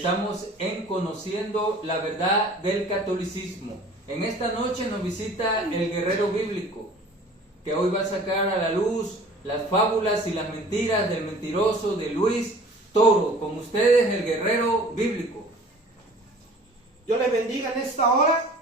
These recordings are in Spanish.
Estamos en Conociendo la Verdad del Catolicismo. En esta noche nos visita el guerrero bíblico, que hoy va a sacar a la luz las fábulas y las mentiras del mentiroso de Luis Toro. Con ustedes, el guerrero bíblico. Dios les bendiga en esta hora.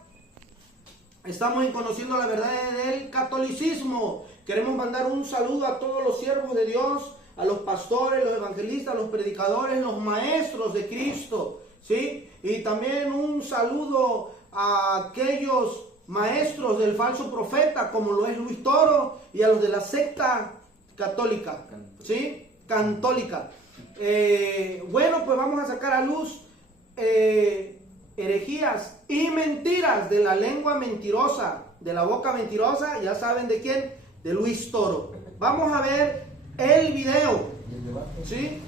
Estamos en Conociendo la Verdad del Catolicismo. Queremos mandar un saludo a todos los siervos de Dios, a los pastores, los evangelistas, los predicadores, los maestros de Cristo, ¿sí? Y también un saludo a aquellos maestros del falso profeta, como lo es Luis Toro, y a los de la secta católica, ¿sí? Cantólica. Bueno, pues vamos a sacar a luz herejías y mentiras de la lengua mentirosa, de la boca mentirosa. Ya saben de quién, de Luis Toro. Vamos a ver el video, ¿sí?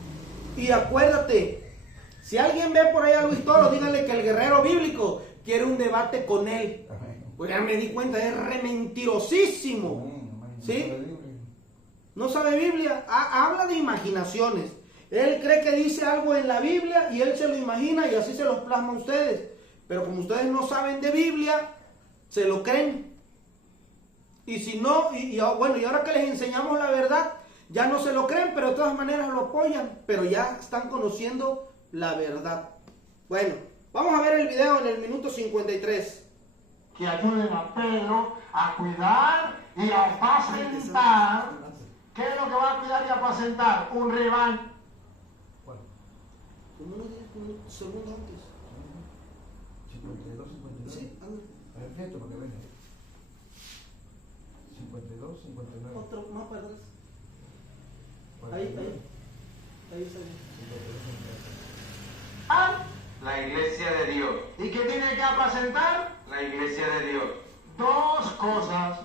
Y acuérdate, si alguien ve por ahí a Luis Toro, díganle que el guerrero bíblico quiere un debate con él. Pues ya me di cuenta, es re mentirosísimo, ¿sí? No sabe Biblia, habla de imaginaciones. Él cree que dice algo en la Biblia y él se lo imagina y así se los plasma a ustedes. Pero como ustedes no saben de Biblia, se lo creen. Y si no, bueno, y ahora que les enseñamos la verdad, ya no se lo creen, pero de todas maneras lo apoyan. Pero ya están conociendo la verdad. Bueno, vamos a ver el video en el minuto 53. Que ayuden a Pedro a cuidar y a apacentar. ¿Qué es lo que va a cuidar y apacentar? Un rebaño. Como unos 10 segundos antes. 52, 59. Sí, anda. Perfecto, para que vean. 52, 59. Otro más para atrás. 49, Ahí sale. 52. La iglesia de Dios. ¿Y qué tiene que apacentar? La iglesia de Dios. Dos cosas.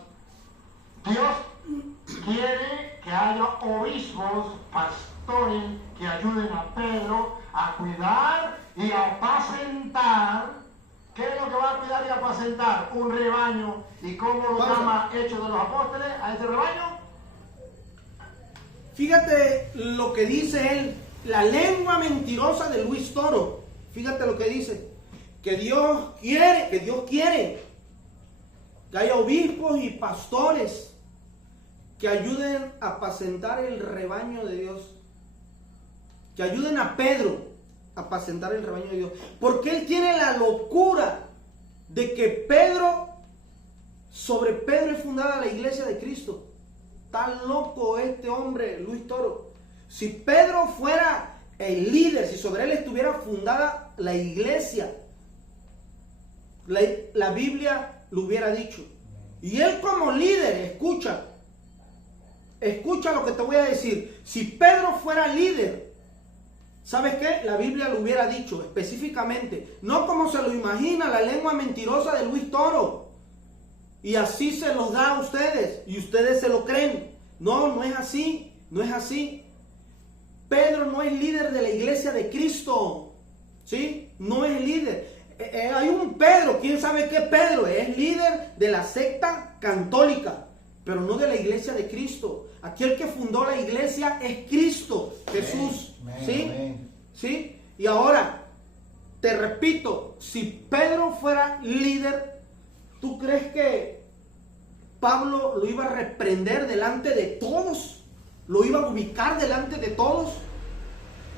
Dios quiere que haya obispos, pastores, que ayuden a Pedro a cuidar y a apacentar. ¿Qué es lo que va a cuidar y apacentar? Un rebaño. ¿Y cómo lo llama Hechos de los Apóstoles a ese rebaño? Fíjate lo que dice él, la lengua mentirosa de Luis Toro. Fíjate lo que dice, que Dios quiere que haya obispos y pastores que ayuden a apacentar el rebaño de Dios, que ayuden a Pedro a apacentar el rebaño de Dios, porque él tiene la locura de que sobre Pedro es fundada la iglesia de Cristo. Tan loco este hombre, Luis Toro. Si Pedro fuera el líder, si sobre él estuviera fundada la iglesia, la Biblia lo hubiera dicho. Y él como líder, escucha lo que te voy a decir. Si Pedro fuera líder, ¿sabes qué? La Biblia lo hubiera dicho específicamente, no como se lo imagina la lengua mentirosa de Luis Toro. Y así se los da a ustedes y ustedes se lo creen. No, no es así, no es así. Pedro no es líder de la iglesia de Cristo, ¿sí? No es líder. Hay un Pedro, ¿quién sabe qué Pedro? Es líder de la secta católica, pero no de la iglesia de Cristo. Aquel que fundó la iglesia es Cristo, Jesús, ¿sí? ¿Sí? Y ahora, te repito, si Pedro fuera líder, ¿tú crees que Pablo lo iba a reprender delante de todos? ¿Lo iba a ubicar delante de todos?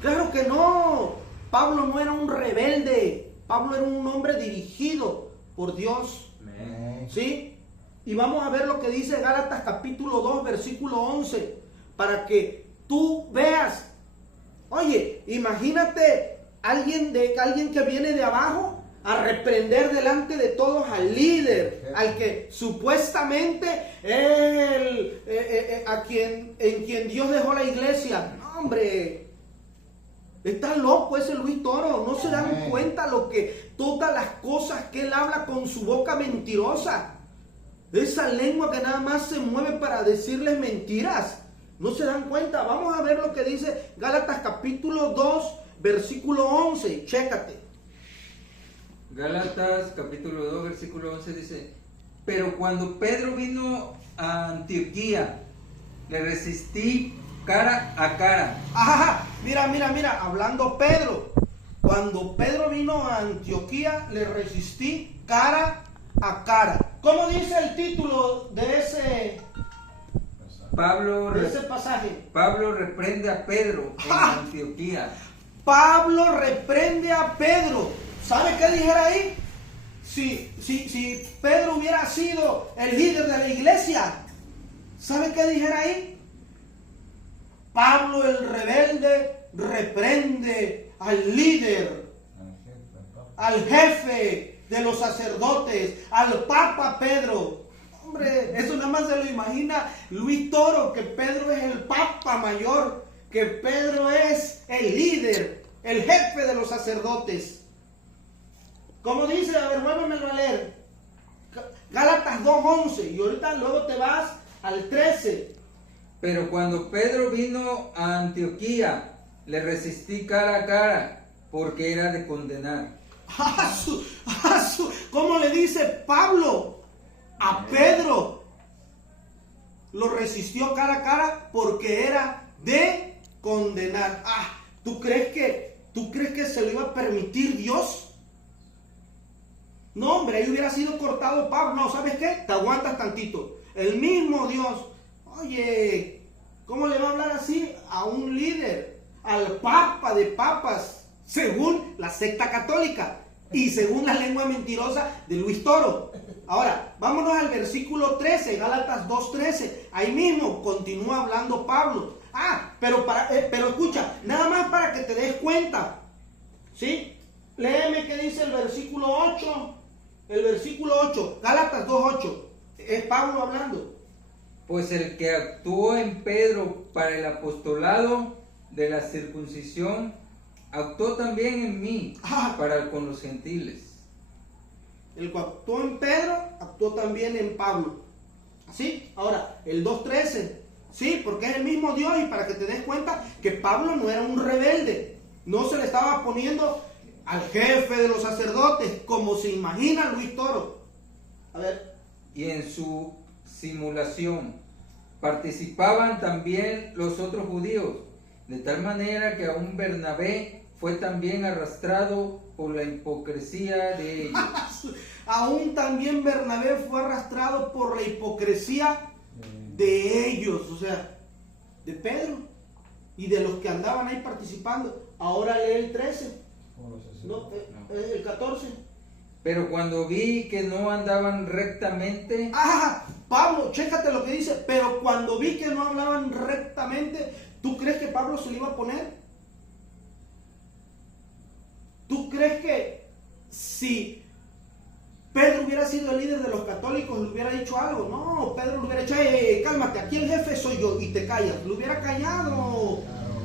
Claro que no. Pablo no era un rebelde. Pablo era un hombre dirigido por Dios. ¿Sí? Y vamos a ver lo que dice Gálatas capítulo 2, versículo 11. Para que tú veas. Oye, imagínate alguien que viene de abajo a reprender delante de todos al líder, al que supuestamente es en quien Dios dejó la iglesia. No, hombre, está loco ese Luis Toro. No se dan cuenta todas las cosas que él habla con su boca mentirosa. Esa lengua que nada más se mueve para decirles mentiras. No se dan cuenta. Vamos a ver lo que dice Gálatas capítulo 2, versículo 11. Chécate. Gálatas capítulo 2 versículo 11 dice: pero cuando Pedro vino a Antioquía, le resistí cara a cara. Ajá, mira, hablando Pedro. Cuando Pedro vino a Antioquía, le resistí cara a cara. ¿Cómo dice el título de ese pasaje? Pablo reprende a Pedro en Antioquía. Pablo reprende a Pedro. ¿Sabe qué dijera ahí? Si Pedro hubiera sido el líder de la iglesia, ¿sabe qué dijera ahí? Pablo el rebelde reprende al líder, al jefe de los sacerdotes, al Papa Pedro. Hombre, eso nada más se lo imagina Luis Toro, que Pedro es el Papa mayor, que Pedro es el líder, el jefe de los sacerdotes. ¿Cómo dice? A ver, vuélvemelo a leer. Gálatas 2:11, y ahorita luego te vas al 13. Pero cuando Pedro vino a Antioquía, le resistí cara a cara, porque era de condenar. ¿Cómo le dice Pablo a Pedro? Lo resistió cara a cara porque era de condenar. ¿Tú crees que se lo iba a permitir Dios? No, hombre, ahí hubiera sido cortado Pablo. No, ¿sabes qué? Te aguantas tantito. El mismo Dios. Oye, ¿cómo le va a hablar así a un líder? Al Papa de papas, según la secta católica y según la lengua mentirosa de Luis Toro. Ahora, vámonos al versículo 13, Gálatas 2:13. Ahí mismo continúa hablando Pablo. Pero escucha, nada más para que te des cuenta. ¿Sí? Léeme qué dice el versículo 8. El versículo 8, Gálatas 2:8. Es Pablo hablando. Pues el que actuó en Pedro para el apostolado de la circuncisión, actuó también en mí para con los gentiles. El que actuó en Pedro, actuó también en Pablo. ¿Sí? Ahora, el 2:13. Sí, porque es el mismo Dios, y para que te des cuenta que Pablo no era un rebelde. No se le estaba poniendo al jefe de los sacerdotes, como se imagina Luis Toro. A ver. Y en su simulación participaban también los otros judíos, de tal manera que aún Bernabé fue también arrastrado por la hipocresía de ellos. Aún también Bernabé fue arrastrado por la hipocresía de ellos, o sea, de Pedro y de los que andaban ahí participando. Ahora lee el 13. No, el 14. Pero cuando vi que no andaban rectamente... Pablo, chécate lo que dice. Pero cuando vi que no hablaban rectamente, ¿tú crees que Pablo se le iba a poner? ¿Tú crees que si Pedro hubiera sido el líder de los católicos, le hubiera dicho algo? No, Pedro le hubiera dicho, cálmate, aquí el jefe soy yo, y te callas. Lo hubiera callado,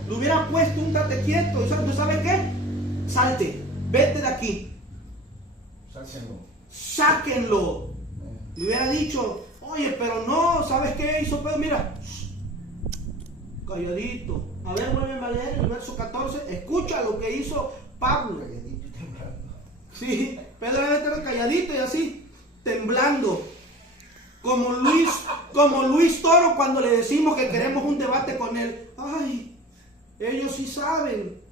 le hubiera puesto un tate quieto. ¿Tú sabes qué? Salte, vete de aquí. Sáquenlo. Le hubiera dicho, oye, pero no, ¿sabes qué hizo Pedro? Mira, calladito. A ver, vuelve a leer el verso 14. Escucha lo que hizo Pablo. Sí, Pedro debe estar calladito y así, temblando. Como Luis Toro cuando le decimos que queremos un debate con él. Ay, ellos sí saben.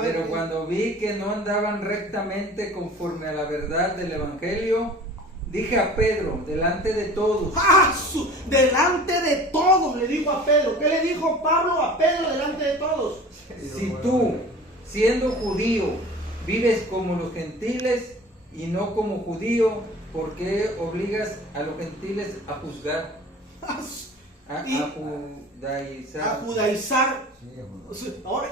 Pero cuando vi que no andaban rectamente conforme a la verdad del Evangelio, dije a Pedro, delante de todos. Delante de todos le dijo a Pedro. ¿Qué le dijo Pablo a Pedro delante de todos? Si tú, siendo judío, vives como los gentiles y no como judío, ¿por qué obligas a los gentiles a juzgar? A judaizar. Ahora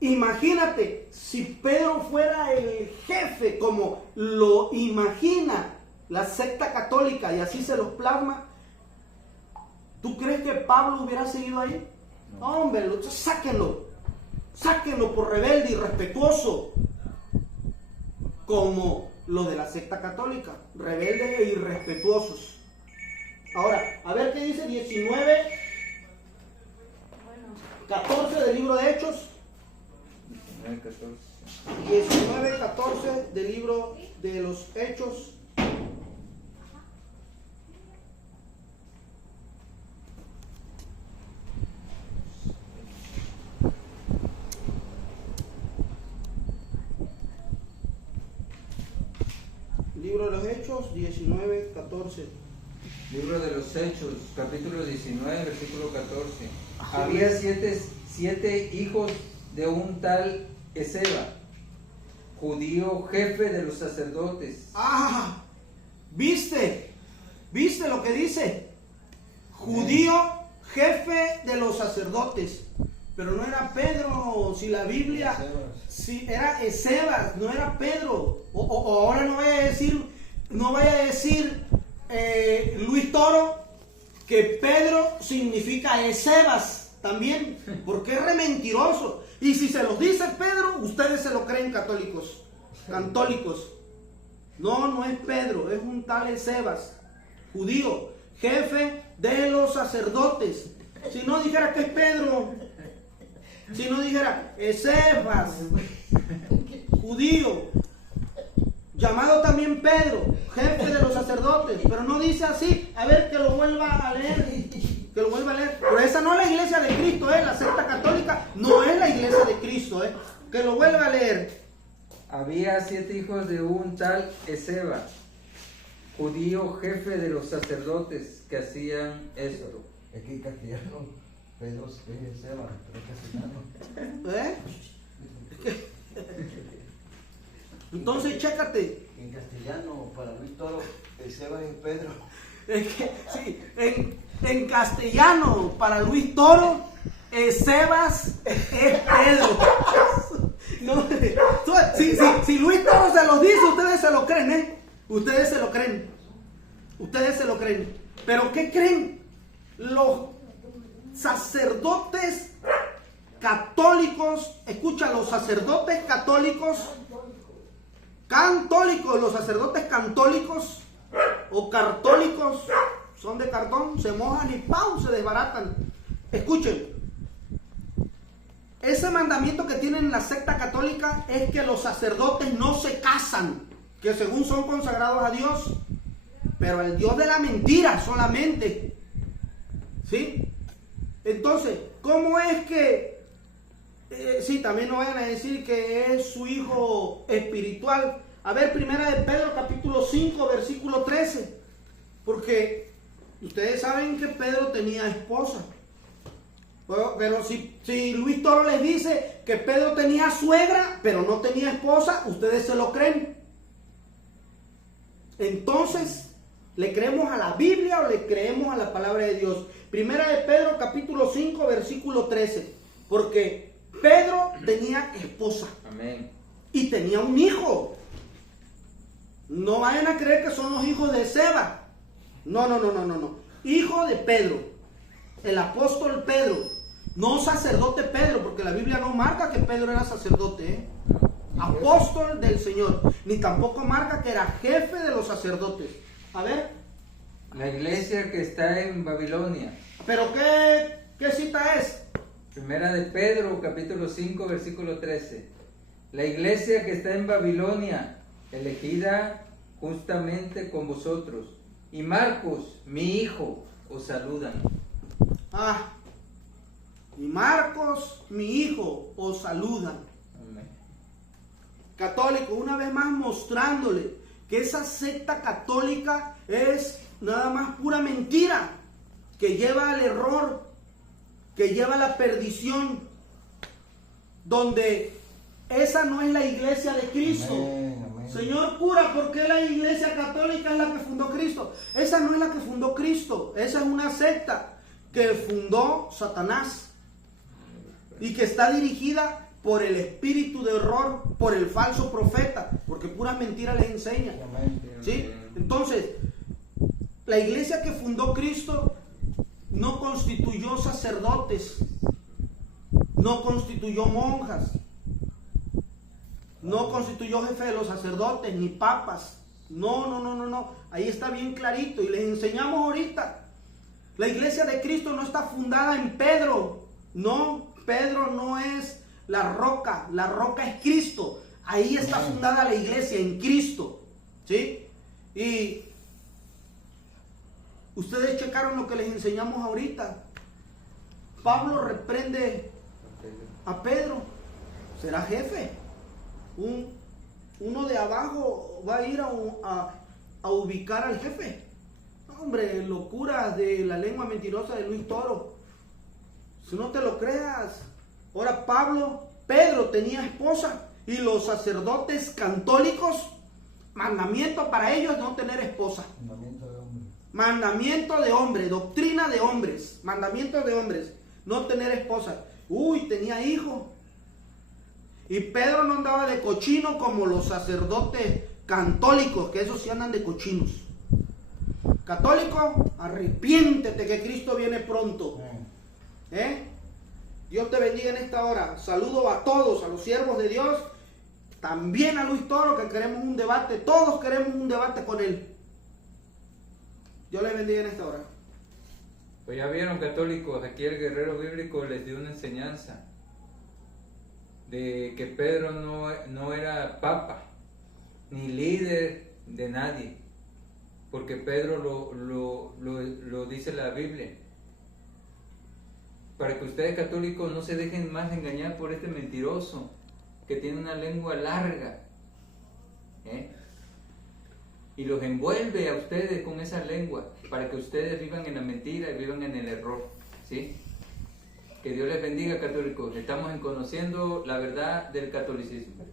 imagínate si Pedro fuera el jefe, como lo imagina la secta católica, y así se los plasma. ¿Tú crees que Pablo hubiera seguido ahí? No, hombre, sáquenlo por rebelde y irrespetuoso, como lo de la secta católica, rebeldes e irrespetuosos. Ahora, a ver qué dice 19:14 del libro de Hechos. 19:14 del libro de los Hechos. Hechos 19, 14. Libro de los Hechos, capítulo 19, versículo 14. Ajá. Había siete hijos de un tal Eseba, judío, jefe de los sacerdotes. Ah, ¿viste lo que dice? Judío, jefe de los sacerdotes. Pero no era Pedro, si la Biblia, si era Esebas, no era Pedro. O ahora no vaya a decir Luis Toro que Pedro significa Esebas también, porque es re mentiroso. Y si se los dice Pedro, ustedes se lo creen, católicos. No es Pedro, es un tal Esebas, judío, jefe de los sacerdotes. Si no dijera que es Pedro, si no dijera Esebas, judío, llamado también Pedro, jefe de los sacerdotes, pero no dice así. A ver, que lo vuelva a leer. Pero esa no es la iglesia de Cristo, la secta católica no es la iglesia de Cristo, que lo vuelva a leer. Había 7 hijos de un tal Eseba, judío, jefe de los sacerdotes, que hacían esto. Es que en castellano, Pedro es Seba, pero en castellano. Entonces, chécate. En castellano, para Luis Toro, Seba es Pedro. Es que, sí, en castellano, para Luis Toro, Sebas es Pedro. No, si Luis Toro se los dice, ustedes se lo creen, Ustedes se lo creen. Pero ¿qué creen? Los sacerdotes católicos, escucha, los sacerdotes católicos, los sacerdotes cantólicos o cartólicos, son de cartón, se mojan y ¡pau! Se desbaratan. Escuchen, ese mandamiento que tienen la secta católica es que los sacerdotes no se casan, que según son consagrados a Dios, pero al Dios de la mentira solamente. ¿Sí? Entonces, ¿cómo es que sí, también no vayan a decir que es su hijo espiritual? A ver, primera de Pedro, capítulo 5, versículo 13. Porque ustedes saben que Pedro tenía esposa. Pero si Luis Toro les dice que Pedro tenía suegra, pero no tenía esposa, ustedes se lo creen. Entonces, ¿le creemos a la Biblia o le creemos a la palabra de Dios? Primera de Pedro, capítulo 5, versículo 13. Porque Pedro tenía esposa. Amén. Y tenía un hijo. No vayan a creer que son los hijos de Seba. No. Hijo de Pedro. El apóstol Pedro. No sacerdote Pedro, porque la Biblia no marca que Pedro era sacerdote. Apóstol del Señor. Ni tampoco marca que era jefe de los sacerdotes. A ver. La iglesia que está en Babilonia. ¿Pero qué cita es? Primera de Pedro, capítulo 5, versículo 13. La iglesia que está en Babilonia, elegida justamente con vosotros. Y Marcos, mi hijo, os saludan. Y Marcos, mi hijo, os saludan. Amén. Católico, una vez más mostrándole que esa secta católica es nada más pura mentira, que lleva al error, que lleva a la perdición, donde esa no es la iglesia de Cristo. Amén, amén. Señor cura, ¿por qué la iglesia católica es la que fundó Cristo? Esa no es la que fundó Cristo, esa es una secta que fundó Satanás y que está dirigida por el espíritu de error, por el falso profeta, porque puras mentiras les enseña. ¿Sí? Entonces, la iglesia que fundó Cristo no constituyó sacerdotes, no constituyó monjas, no constituyó jefe de los sacerdotes, ni papas. No. Ahí está bien clarito y les enseñamos ahorita. La iglesia de Cristo no está fundada en Pedro. No, Pedro no es la roca es Cristo. Ahí está fundada la iglesia, en Cristo. ¿Sí? Y ustedes checaron lo que les enseñamos ahorita. Pablo reprende a Pedro. Será jefe. Uno de abajo va a ir a ubicar al jefe. Hombre, locuras de la lengua mentirosa de Luis Toro. Si no te lo creas. Ahora Pedro tenía esposa y los sacerdotes católicos, mandamiento para ellos no tener esposa. Mandamiento de hombre. Mandamiento de hombre, doctrina de hombres, mandamiento de hombres, no tener esposa. Uy, tenía hijo. Y Pedro no andaba de cochino como los sacerdotes católicos, que esos sí andan de cochinos. Católico, arrepiéntete que Cristo viene pronto. Dios te bendiga en esta hora. Saludo a todos, a los siervos de Dios, también a Luis Toro, que queremos un debate. Todos queremos un debate con él. Dios les bendiga en esta hora. Pues ya vieron, católicos, aquí el guerrero bíblico les dio una enseñanza de que Pedro no era papa ni líder de nadie, porque Pedro lo dice la Biblia, para que ustedes católicos no se dejen más engañar por este mentiroso que tiene una lengua larga, y los envuelve a ustedes con esa lengua para que ustedes vivan en la mentira y vivan en el error, ¿sí? Que Dios les bendiga, católicos. Estamos en conociendo la verdad del catolicismo.